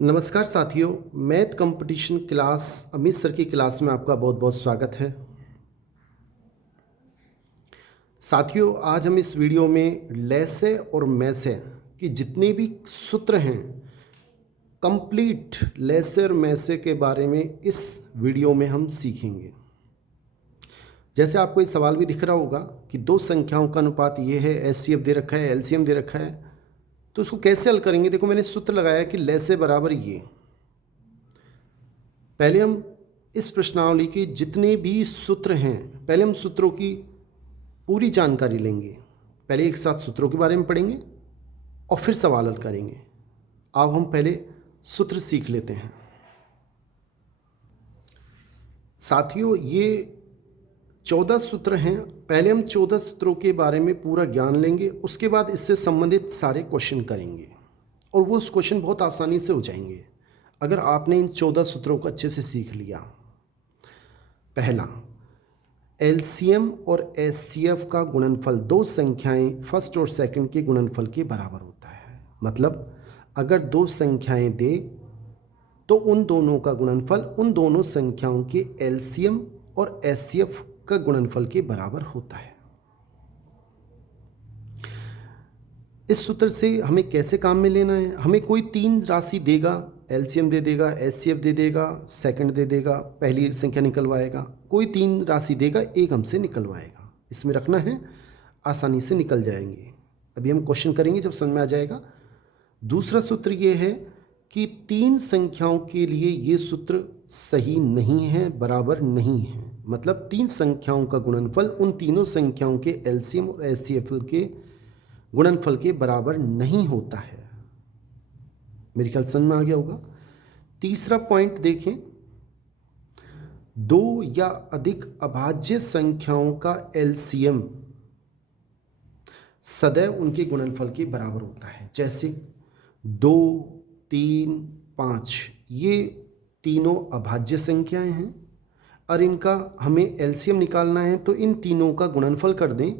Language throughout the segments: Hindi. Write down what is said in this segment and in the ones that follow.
नमस्कार साथियों, math competition class Amit sir की क्लास में आपका बहुत बहुत स्वागत है। साथियों, आज हम इस वीडियो में लेसे और मैसे की जितने भी सूत्र हैं, कंप्लीट लेसे और मैसे के बारे में इस वीडियो में हम सीखेंगे। जैसे आपको एक सवाल भी दिख रहा होगा कि दो संख्याओं का अनुपात ये है, एचसीएफ दे रखा है, एलसीएम दे रखा है, तो उसको कैसे हल करेंगे। देखो, मैंने सूत्र लगाया कि लेसे बराबर ये। पहले हम इस प्रश्नावली के जितने भी सूत्र हैं, पहले हम सूत्रों की पूरी जानकारी लेंगे। पहले एक साथ सूत्रों के बारे में पढ़ेंगे और फिर सवाल हल करेंगे। अब हम पहले सूत्र सीख लेते हैं। साथियों, ये 14 सूत्र हैं। पहले हम 14 सूत्रों के बारे में पूरा ज्ञान लेंगे, उसके बाद इससे संबंधित सारे क्वेश्चन करेंगे और वो क्वेश्चन बहुत आसानी से हो जाएंगे अगर आपने इन 14 सूत्रों को अच्छे से सीख लिया। पहला, एलसीएम और एचसीएफ का गुणनफल दो संख्याएं फर्स्ट और सेकंड के गुणनफल के बराबर होता है। मतलब अगर दो संख्याएं दे तो उन दोनों का गुणनफल उन दोनों संख्याओं के एलसीएम और एचसीएफ का गुणनफल के बराबर होता है। इस सूत्र से हमें कैसे काम में लेना है। हमें कोई तीन राशि देगा, एलसीएम दे देगा, एचसीएफ दे देगा, सेकंड दे देगा, पहली संख्या निकलवाएगा। कोई तीन राशि देगा, एक हमसे निकलवाएगा। इसमें रखना है, आसानी से निकल जाएंगे। अभी हम क्वेश्चन करेंगे जब समझ में आ जाएगा। दूसरा सूत्र ये है कि तीन संख्याओं के लिए ये सूत्र सही नहीं है, बराबर नहीं है। मतलब तीन संख्याओं का गुणनफल उन तीनों संख्याओं के एलसीएम और एचसीएफ के गुणनफल के बराबर नहीं होता है। मेरे ख्याल समझ में आ गया होगा। तीसरा पॉइंट देखें, दो या अधिक अभाज्य संख्याओं का एलसीएम सदैव उनके गुणनफल के बराबर होता है। जैसे 2, 3, 5, ये तीनों अभाज्य संख्याएं हैं और इनका हमें एलसीएम निकालना है, तो इन तीनों का गुणनफल कर दें।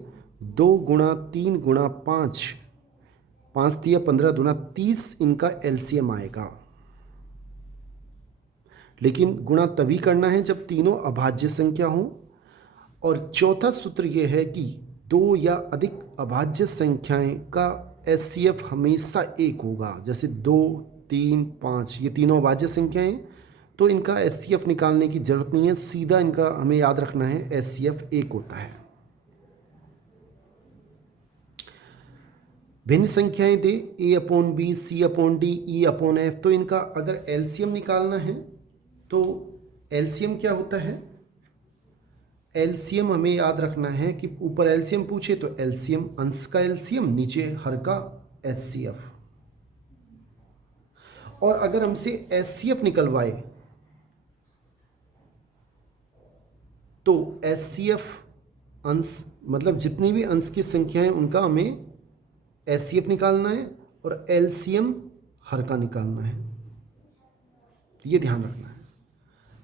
2 गुणा 3 गुणा 5, 5 तिया 15 दूना 30 इनका एलसीएम आएगा। लेकिन गुणा तभी करना है जब तीनों अभाज्य संख्या हो। और चौथा सूत्र यह है कि दो या अधिक अभाज्य संख्याएं का एचसीएफ हमेशा एक होगा। जैसे 2, 3, 5 ये तीनों अभाज्य संख्याएं, तो इनका एचसीएफ निकालने की जरूरत नहीं है, सीधा इनका हमें याद रखना है, एचसीएफ एक होता है। भिन्न संख्याएं दे, a/b, c/d, e/f, तो इनका अगर एलसीएम निकालना है तो एलसीएम क्या होता है। एलसीएम हमें याद रखना है कि ऊपर एलसीएम पूछे तो एलसीएम अंश का एलसीएम, नीचे हर का एचसीएफ। और अगर हमसे एचसीएफ निकलवाए तो एचसीएफ अंश, मतलब जितनी भी अंश की संख्या है उनका हमें एचसीएफ निकालना है और एलसीएम हर का निकालना है। ये ध्यान रखना है।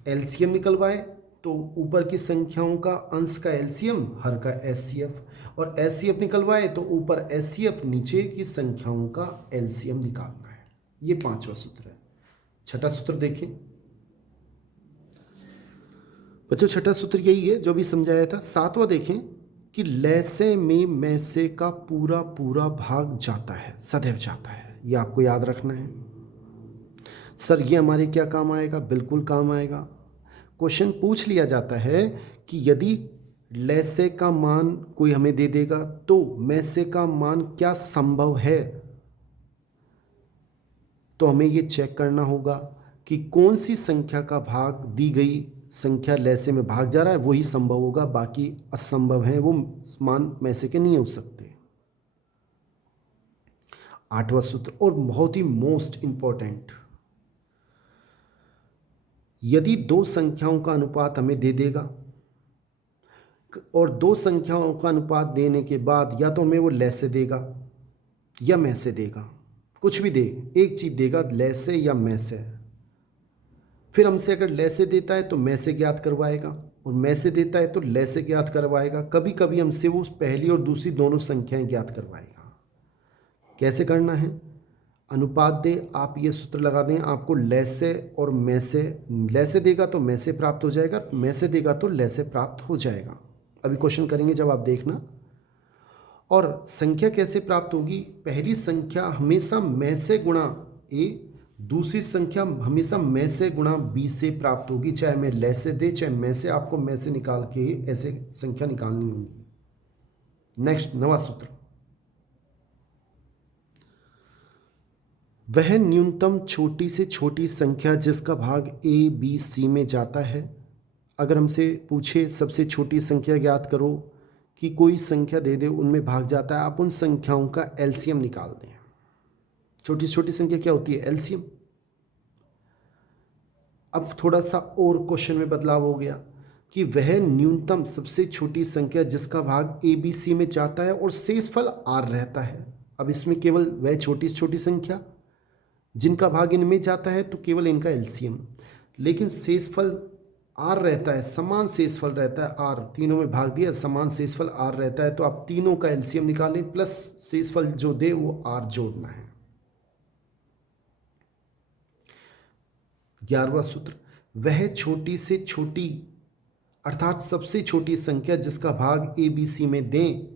एलसीएम निकलवाए तो ऊपर की संख्याओं का अंश का एलसीएम, हर का एचसीएफ, और एचसीएफ निकलवाए तो ऊपर एचसीएफ, नीचे की संख्याओं का एलसीएम निकालना है। ये पांचवा सूत्र है। छठा सूत्र देखें बच्चों, छठा सूत्र यही है जो भी समझाया था। सातवां देखें कि लैसे में मैसे का पूरा पूरा भाग जाता है, सदैव जाता है। ये आपको याद रखना है। सर ये हमारे क्या काम आएगा? बिल्कुल काम आएगा। क्वेश्चन पूछ लिया जाता है कि यदि लैसे का मान कोई हमें दे देगा तो मैसे का मान क्या संभव है, तो हमें ये चेक करना होगा कि कौन सी संख्या का भाग दी गई संख्या लैसे में भाग जा रहा है, वही संभव होगा, बाकी असंभव है, वो मान मैसे के नहीं हो सकते। आठवां सूत्र और बहुत ही मोस्ट इंपॉर्टेंट, यदि दो संख्याओं का अनुपात हमें दे देगा और दो संख्याओं का अनुपात देने के बाद या तो हमें वो लैसे देगा या मैसे देगा, कुछ भी दे, एक चीज देगा, लैसे या मैसे। फिर हमसे अगर लैसे देता है तो मैसे ज्ञात करवाएगा और मैसे देता है तो लैसे ज्ञात करवाएगा। कभी कभी हमसे वो पहली और दूसरी दोनों संख्याएं ज्ञात करवाएगा। कैसे करना है? अनुपात दे, आप ये सूत्र लगा दें, आपको ले से और में से, ले से देगा तो में से प्राप्त हो जाएगा, में से देगा तो ले से प्राप्त हो जाएगा। अभी क्वेश्चन करेंगे जब आप देखना। और संख्या कैसे प्राप्त होगी? पहली संख्या हमेशा में से गुणा ए, दूसरी संख्या हमेशा में से गुणा बी से प्राप्त होगी, चाहे मैं ले से दे चाहे में से, आपको में से निकाल के ऐसे संख्या निकालनी होगी। नेक्स्ट नवा सूत्र, वह न्यूनतम छोटी से छोटी संख्या जिसका भाग ए बी सी में जाता है। अगर हमसे पूछे सबसे छोटी संख्या ज्ञात करो, कि कोई संख्या दे दे उनमें भाग जाता है, आप उन संख्याओं का एलसीएम निकाल दें। छोटी से छोटी संख्या क्या होती है? एलसीएम। अब थोड़ा सा और क्वेश्चन में बदलाव हो गया कि वह न्यूनतम सबसे छोटी संख्या जिसका भाग ए बी सी में जाता है और शेषफल आर रहता है। अब इसमें केवल वह छोटी से छोटी संख्या जिनका भाग इनमें जाता है तो केवल इनका एलसीएम, लेकिन शेषफल आर रहता है, समान शेषफल रहता है आर, तीनों में भाग दिया समान शेषफल आर रहता है, तो आप तीनों का एलसीएम निकालें प्लस शेषफल जो दे वो आर जोड़ना है। 11वां सूत्र, वह छोटी से छोटी अर्थात सबसे छोटी संख्या जिसका भाग ए बी सी में दें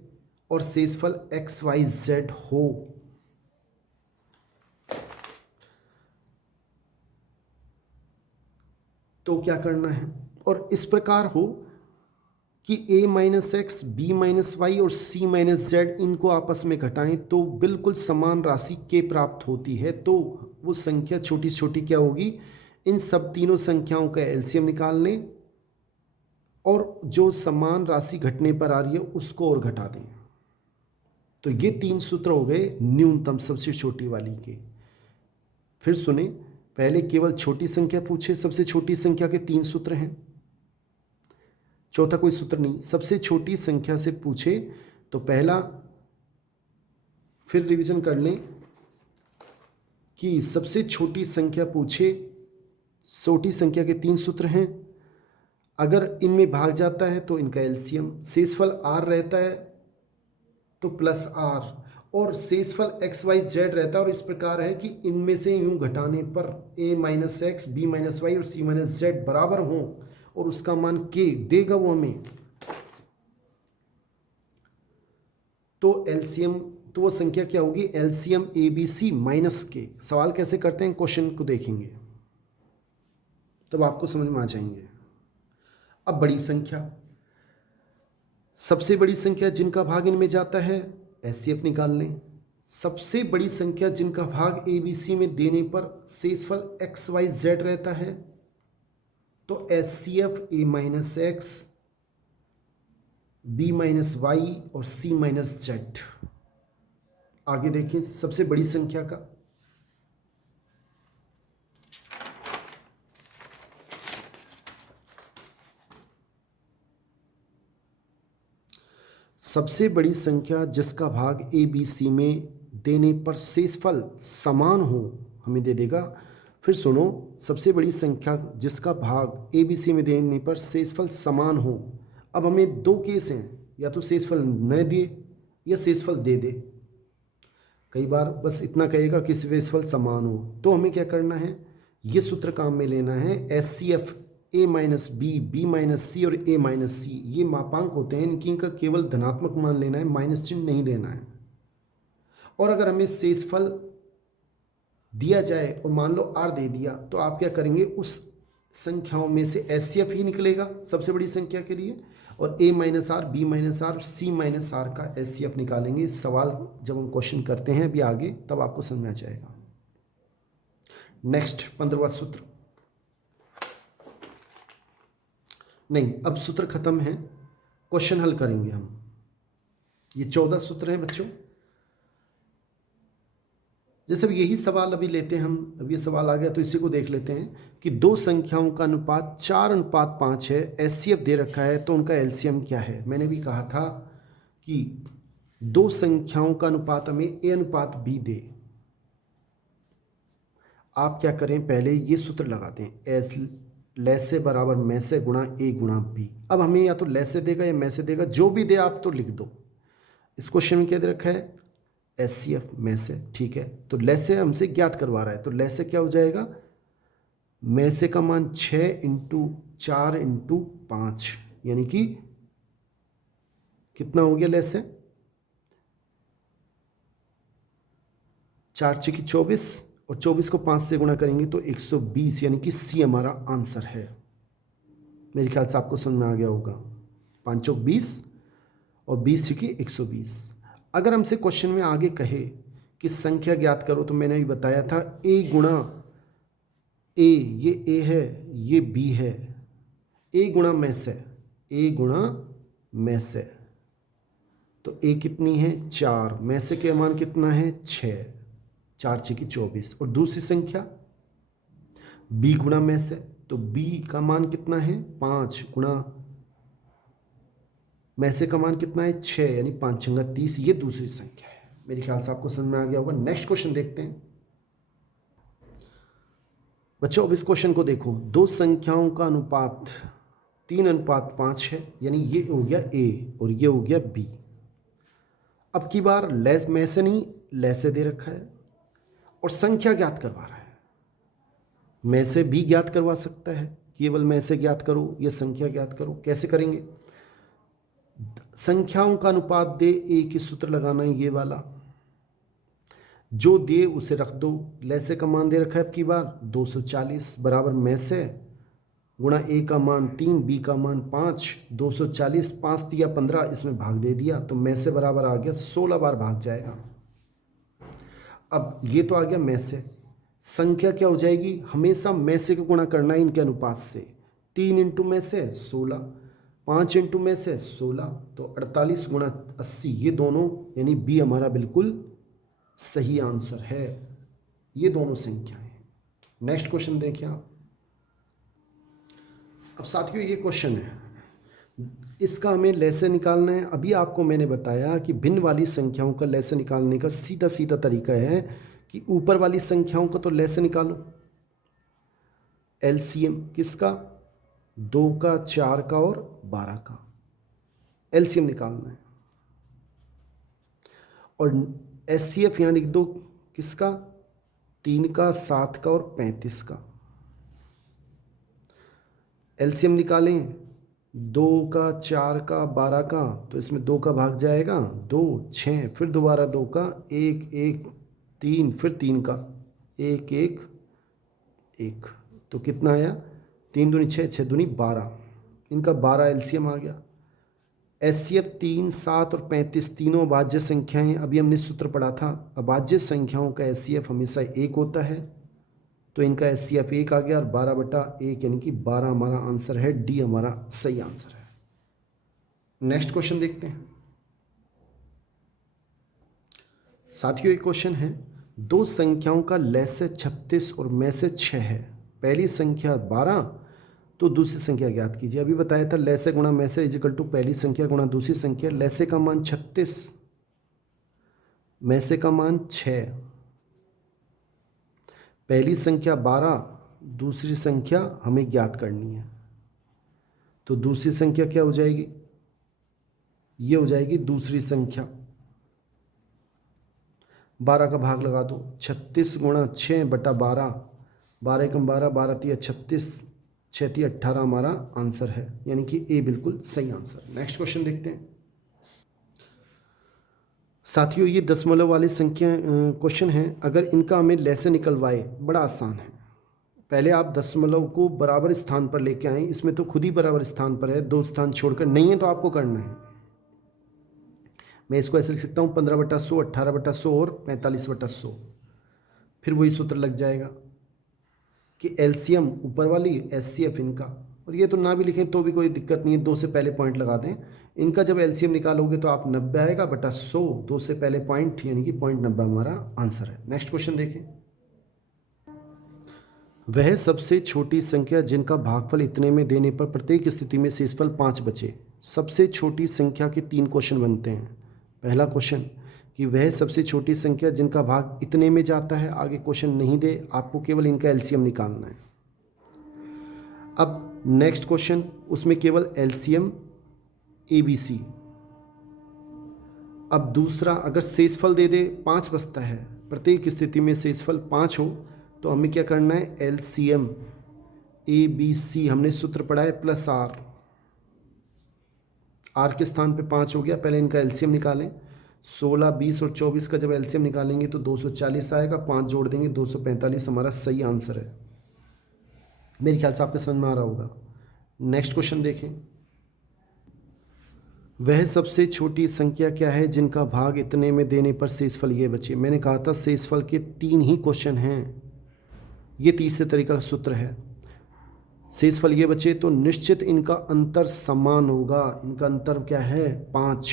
और शेषफल एक्स वाई जेड हो। तो क्या करना है? और इस प्रकार हो कि a minus X, B minus Y और c माइनस जेड, इनको आपस में घटाएं तो बिल्कुल समान राशि k प्राप्त होती है। तो वो संख्या छोटी से छोटी क्या होगी? इन सब तीनों संख्याओं का एलसीएम निकाल लें और जो समान राशि घटने पर आ रही है उसको और घटा दें। तो ये 3 सूत्र हो गए न्यूनतम सबसे छोटी वाली के। फिर सुने, पहले केवल छोटी संख्या पूछे, सबसे छोटी संख्या के 3 सूत्र हैं, चौथा कोई सूत्र नहीं। सबसे छोटी संख्या से पूछे तो पहला, फिर रिवीजन कर लें कि सबसे छोटी संख्या पूछे, छोटी संख्या के 3 सूत्र हैं। अगर इनमें भाग जाता है तो इनका एलसीएम, शेषफल आर रहता है तो प्लस आर, और शेषफल एक्स वाई जेड रहता है। और इस प्रकार है कि इनमें से यूं घटाने पर a minus X, B minus Y और c माइनस जेड बराबर हों और उसका मान k देगा वो हमें, तो एलसीएम, तो वो संख्या क्या होगी? LCM A B C minus K. सवाल कैसे करते हैं क्वेश्चन को देखेंगे तब आपको समझ में आ जाएंगे। अब बड़ी संख्या, सबसे बड़ी संख्या जिनका भाग इनमें जाता है एचसीएफ निकाल लें। सबसे बड़ी संख्या जिनका भाग ए बी सी में देने पर शेषफल एक्स वाई जेड रहता है तो HCF A minus X, B minus Y और सी माइनस जेड। आगे देखें सबसे बड़ी संख्या का, सबसे बड़ी संख्या जिसका भाग ए बी सी में देने पर शेषफल समान हो हमें दे देगा। फिर सुनो, सबसे बड़ी संख्या जिसका भाग ए बी सी में देने पर शेषफल समान हो। अब हमें 2 केस हैं, या तो शेषफल न दे या शेषफल दे दे। कई बार बस इतना कहेगा कि शेषफल समान हो, तो हमें क्या करना है? ये सूत्र काम में लेना है। S C F A minus B, B minus C और ए माइनस सी, ये मापांक होते हैं, इनका केवल धनात्मक मान लेना है, माइनस चिन्ह नहीं लेना है। और अगर हमें शेषफल दिया जाए और मान लो आर दे दिया, तो आप क्या करेंगे? उस संख्याओं में से एस सी एफ ही निकलेगा सबसे बड़ी संख्या के लिए, और A minus R, B minus R और सी माइनस आर का एस सी एफ निकालेंगे। सवाल जब हम क्वेश्चन करते हैं अभी आगे, तब आपको समझ में आ जाएगा। नेक्स्ट 15वां सूत्र, नहीं अब सूत्र खत्म है, क्वेश्चन हल करेंगे हम। ये 14 सूत्र हैं बच्चों। जैसे यही सवाल अभी लेते हैं हम, अब ये सवाल आ गया तो इसी को देख लेते हैं कि 2 संख्याओं का अनुपात 4:5 है, एचसीएफ दे रखा है, तो उनका एलसीएम क्या है? मैंने भी कहा था कि 2 संख्याओं का अनुपात हमें ए अनुपात बी दे। आप क्या करें? पहले ये सूत्र लगाते हैं, एस लैसे बराबर में से गुणा ए गुणा बी। अब हमें या तो लैसे देगा या में से देगा, जो भी दे आप तो लिख दो। इस क्वेश्चन में क्या दे रखा है? HCF में से, ठीक है। तो लैसे हमसे ज्ञात करवा रहा है, तो लैसे क्या हो जाएगा, में से का मान 6 इंटू 4 इंटू 5, यानी कि कितना हो गया लैसे, 4 6 की 24 और 24 को 5 से गुणा करेंगे तो 120, यानी कि सी हमारा आंसर है। मेरे ख्याल से आपको समझ में आ गया होगा। 5 चौक 20 और 20 की 120। अगर हमसे क्वेश्चन में आगे कहे कि संख्या ज्ञात करो, तो मैंने भी बताया था ए गुणा ए, ये ए है, ये बी है, ए गुणा में से, ए गुणा में से, तो ए कितनी है 4, में से के मान कितना है 6, 4 6 की 24। और दूसरी संख्या बी गुणा में से, तो बी का मान कितना है 5 गुणा में से का मान कितना है 6, यानी 5 छंगा 30, ये दूसरी संख्या है। मेरे ख्याल से आपको समझ में आ गया होगा। नेक्स्ट क्वेश्चन देखते हैं बच्चों। अब इस क्वेश्चन को देखो, दो संख्याओं का अनुपात 3:5 है, यानी ये हो गया ए और ये हो गया बी। अब की बार लेस में से नहीं, लैसे दे रखा है और संख्या ज्ञात करवा रहा है। में से भी ज्ञात करवा सकता है, केवल में से ज्ञात करो या संख्या ज्ञात करो, कैसे करेंगे। संख्याओं का अनुपात दे, एक ही सूत्र लगाना है, ये वाला, जो दे उसे रख दो। लैसे का मान दे रखा है अब की बार 240 बराबर में से गुणा ए का मान 3, बी का मान 5, 240, 5 दिया 15, इसमें भाग दे दिया, तो में से बराबर आ गया 16 बार भाग जाएगा। अब ये तो आ गया में से। संख्या क्या हो जाएगी, हमेशा में से को गुणा करना है इनके अनुपात से। 3 इंटू में से 16, 5 इंटू में से 16, तो 48 गुणा 80, ये दोनों, यानी बी हमारा बिल्कुल सही आंसर है। ये दोनों संख्याएं हैं। नेक्स्ट क्वेश्चन देखिए आप। अब साथियों ये क्वेश्चन है, इसका हमें लैसे निकालना है। अभी आपको मैंने बताया कि भिन्न वाली संख्याओं का लैसे निकालने का सीधा सीधा तरीका है कि ऊपर वाली संख्याओं का तो लैसे निकालो। एलसीएम किसका, 2 का, 4 का और 12 का एलसीएम निकालना है। और एचसीएफ यहाँ लिख दो, किसका, 3 का, 7 का और 35 का। एलसीएम निकालें 2 का, 4 का, 12 का, तो इसमें 2 का भाग जाएगा 2, 6, फिर दोबारा 2 का, 1 1, 3, फिर 3 का, 1 1 1, तो कितना आया, 3 दूनी 6, 6 दूनी 12, इनका 12 एलसीएम आ गया। एचसीएफ 3, 7 और 35 तीनों अभाज्य संख्याएं। अभी हमने सूत्र पढ़ा था, अभाज्य संख्याओं का एचसीएफ हमेशा 1 होता है, तो इनका एचसीएफ 1 आ गया और 12/1, यानी कि 12 हमारा आंसर है, डी हमारा सही आंसर है। नेक्स्ट क्वेश्चन देखते हैं साथियों। एक क्वेश्चन है, दो संख्याओं का लैसे 36 और में से 6 है। पहली संख्या 12 तो दूसरी संख्या ज्ञात कीजिए। अभी बताया था लैसे गुणा में से इजिकल टू पहली संख्या गुणा दूसरी संख्या। लैसे का मान 36, में से का मान 6, पहली संख्या 12, दूसरी संख्या हमें ज्ञात करनी है, तो दूसरी संख्या क्या हो जाएगी, ये हो जाएगी दूसरी संख्या। 12 का भाग लगा दो, 36 गुणा 6/12, 12 कम 12, 12 तिया 36, 6 तिया 18 हमारा आंसर है, यानी कि ए बिल्कुल सही आंसर। नेक्स्ट क्वेश्चन देखते हैं साथियों। ये दशमलव वाली संख्या क्वेश्चन है, अगर इनका हमें लैसे निकलवाए, बड़ा आसान है। पहले आप दशमलव को बराबर स्थान पर लेके आएँ, इसमें तो खुद ही बराबर स्थान पर है, 2 स्थान छोड़कर, नहीं है तो आपको करना है। मैं इसको ऐसे लिख सकता हूँ 15/100, 18/100 और 45/100, फिर वही सूत्र लग जाएगा कि एलसीएम ऊपर वाली, एचसीएफ इनका। और ये तो ना भी लिखें तो भी कोई दिक्कत नहीं है, 2 से पहले पॉइंट लगा दें। इनका जब एलसीएम निकालोगे तो आप 90 आएगा बटा 100, 2 से पहले पॉइंट, यानी कि 0.90 हमारा आंसर है। नेक्स्ट क्वेश्चन देखें। वह सबसे छोटी संख्या जिनका भागफल इतने में देने पर प्रत्येक स्थिति में शेषफल 5 बचे। सबसे छोटी संख्या के 3 क्वेश्चन बनते हैं। पहला क्वेश्चन कि वह सबसे छोटी संख्या जिनका भाग इतने में जाता है, आगे क्वेश्चन नहीं दे, आपको केवल इनका एलसीएम निकालना है। अब नेक्स्ट क्वेश्चन, उसमें केवल एलसीएम ABC। अब दूसरा, अगर शेषफल दे दे 5 बचता है, प्रत्येक स्थिति में शेषफल 5 हो, तो हमें क्या करना है, एलसीएम ABC हमने सूत्र पढ़ा है प्लस आर के स्थान पे 5 हो गया। पहले इनका एलसीएम निकालें। 16, 20 और 24 का जब एलसीएम निकालेंगे तो 240 आएगा, 5 जोड़ देंगे 245 हमारा सही आंसर है। मेरे ख्याल से आपके समझ में आ रहा होगा। नेक्स्ट क्वेश्चन देखें। वह सबसे छोटी संख्या क्या है जिनका भाग इतने में देने पर शेषफल ये बचे। मैंने कहा था शेषफल के 3 ही क्वेश्चन हैं, ये तीसरे तरीका का सूत्र है। शेषफल ये बचे तो निश्चित इनका अंतर समान होगा। इनका अंतर क्या है, 5।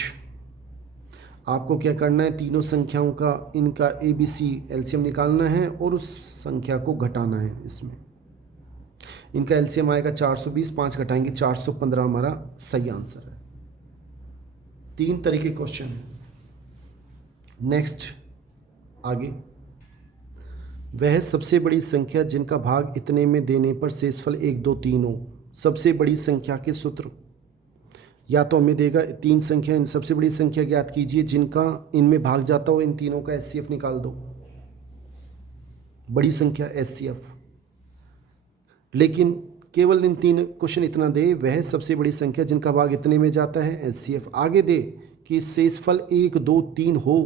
आपको क्या करना है, तीनों संख्याओं का इनका ABC एलसीएम निकालना है और उस संख्या को घटाना है। इसमें इनका एलसीएम आएगा 420, 5 घटाएंगे 415 हमारा सही आंसर है। 3 तरीके क्वेश्चन है। नेक्स्ट आगे, वह सबसे बड़ी संख्या जिनका भाग इतने में देने पर शेषफल 1, 2, 3 हो। सबसे बड़ी संख्या के सूत्र, या तो हमें देगा 3 संख्या, इन सबसे बड़ी संख्या ज्ञात कीजिए जिनका इनमें भाग जाता हो, इन तीनों का एचसीएफ निकाल दो, बड़ी संख्या एचसीएफ। लेकिन केवल इन 3 क्वेश्चन इतना दे, वह सबसे बड़ी संख्या जिनका भाग इतने में जाता है एचसीएफ। आगे दे कि शेषफल 1, 2, 3 हो,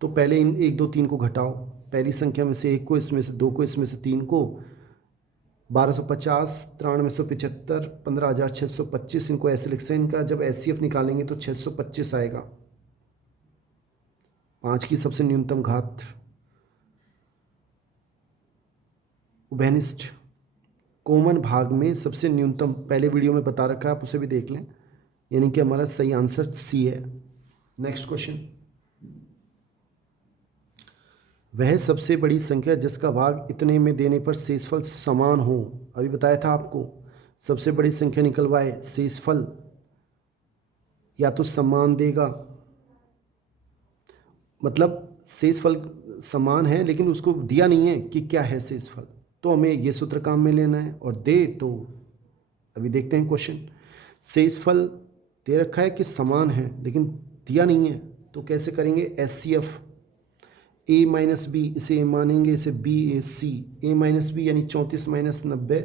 तो पहले इन 1, 2, 3 को घटाओ। पहली संख्या में से 1 को, इसमें से 2 को, इसमें से 3 को, 1250, 9375, 15625, इनको ऐसे लिख सकते हैं। इनका जब एचसीएफ निकालेंगे तो 625 आएगा। 5 की सबसे न्यूनतम घात, उभयनिष्ठ कॉमन भाग में सबसे न्यूनतम, पहले वीडियो में बता रखा है, आप उसे भी देख लें। यानी कि हमारा सही आंसर सी है। नेक्स्ट क्वेश्चन, वह सबसे बड़ी संख्या जिसका भाग इतने में देने पर शेषफल समान हो। अभी बताया था आपको, सबसे बड़ी संख्या निकलवाए, शेषफल या तो समान देगा, मतलब शेषफल समान है लेकिन उसको दिया नहीं है कि क्या है शेषफल, तो हमें ये सूत्र काम में लेना है। और दे तो अभी देखते हैं क्वेश्चन। शेषफल दे रखा है कि समान है लेकिन दिया नहीं है, तो कैसे करेंगे, एचसीएफ A माइनस बी, इसे A मानेंगे, इसे BAC। A माइनस बी यानी 34 माइनस 90,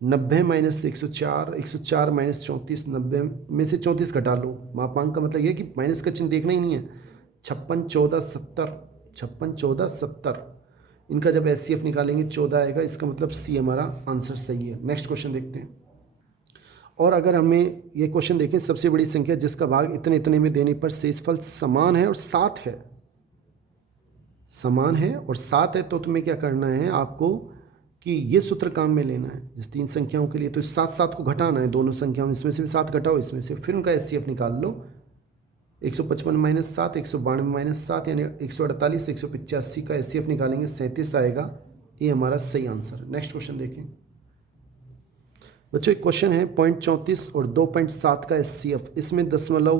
90 माइनस 104, 104 माइनस 34, 90 में से 34 घटा लो। मापांक का मतलब यह है कि माइनस का चिन्ह देखना ही नहीं है। 56, 14, 70, 56, 14, 70। इनका जब एचसीएफ निकालेंगे 14 आएगा। इसका मतलब C हमारा आंसर सही है। नेक्स्ट क्वेश्चन देखते हैं। और अगर हमें ये क्वेश्चन देखें, सबसे बड़ी संख्या जिसका भाग इतने इतने में देने पर शेषफल समान है और 7 है, समान है और 7 है, तो तुम्हें क्या करना है आपको कि ये सूत्र काम में लेना है। जिस 3 संख्याओं के लिए तो 7, 7 को घटाना है दोनों संख्याओं में, इसमें से भी 7 घटाओ, इसमें से, फिर उनका एचसीएफ निकाल लो। 155 माइनस 7, 192 माइनस 7 यानी 148, 185 का एचसीएफ निकालेंगे 37 आएगा। ये हमारा सही आंसर है। नेक्स्ट क्वेश्चन देखें बच्चों। एक क्वेश्चन है 0.34 और 2.7 का एचसीएफ। इसमें दशमलव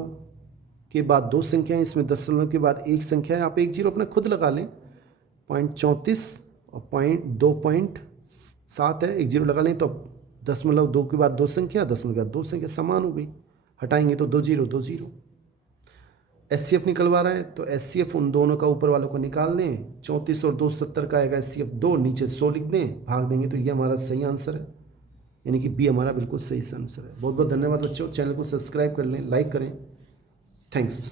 के बाद 2 संख्याएं, इसमें दशमलव के बाद 1 संख्या है। आप 1 0 अपना खुद लगा लें। 0.34 और 2.7 है, 1 0 लगा लें तो 0.2 के बाद 2 संख्या, 0.2 के बाद 2 संख्या समान हो गई। हटाएंगे तो 2 0 2 0। एचसीएफ निकलवा रहा है तो एचसीएफ उन दोनों का ऊपर वालों को निकाल दें। 34 और 2 70 का आएगा एचसीएफ 2, नीचे 100 लिख दें, भाग देंगे तो ये हमारा सही आंसर है। यानी कि बी हमारा बिल्कुल सही आंसर है। बहुत बहुत धन्यवाद बच्चों। चैनल को सब्सक्राइब कर लें, लाइक करें। थैंक्स।